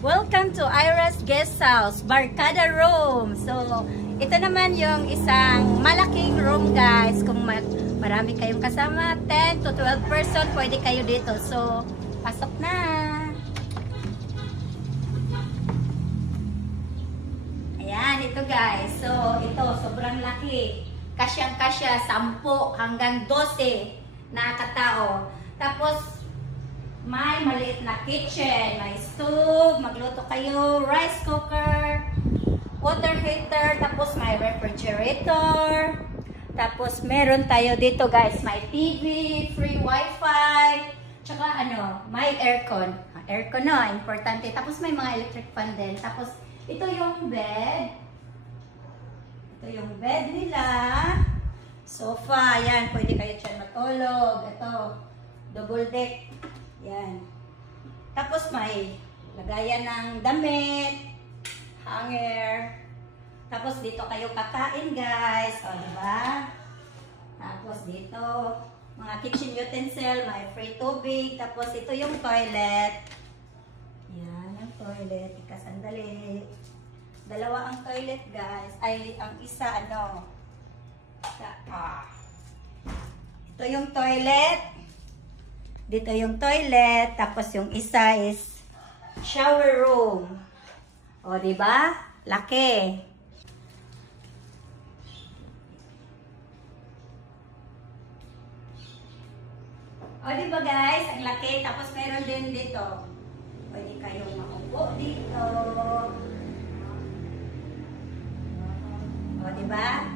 Welcome to Ira's Guest House, Barkada Room. So, ito naman yung isang malaking room, guys. Kung marami kayong kasama, 10 to 12 person, pwede kayo dito. So, pasok na. Ayan, ito guys. So, ito, sobrang laki. Kasyang-kasya, 10 hanggang 12 na katao. Tapos, may maliit na kitchen, may stove, magluto kayo, rice cooker, water heater, tapos may refrigerator. Tapos meron tayo dito guys, may TV, free wifi, tsaka may aircon. Aircon importante. Tapos may mga electric fan din. Tapos ito yung bed. Ito yung bed nila. Sofa, yan, pwede kayo dyan matulog. Ito, double deck. Yan. Tapos may lagayan ng damit, hanger. Tapos dito kayo kakain, guys. O, diba? Tapos dito, mga kitchen utensil, may free tubig. Tapos ito yung toilet. Yan, ang toilet. Ika, sandali. Dalawa ang toilet, guys. Ay, ang isa, Ito yung toilet. Dito yung toilet, tapos yung isa is shower room. O, diba? Laki. O, diba guys? Ang laki. Tapos meron din dito. Pwede kayong maupo dito. O, diba?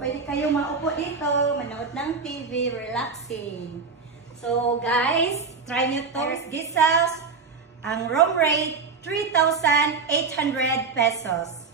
Pwede kayong maupo dito, manood ng TV, relaxing. So guys, try nyo to. This house, ang room rate, 3,800 pesos.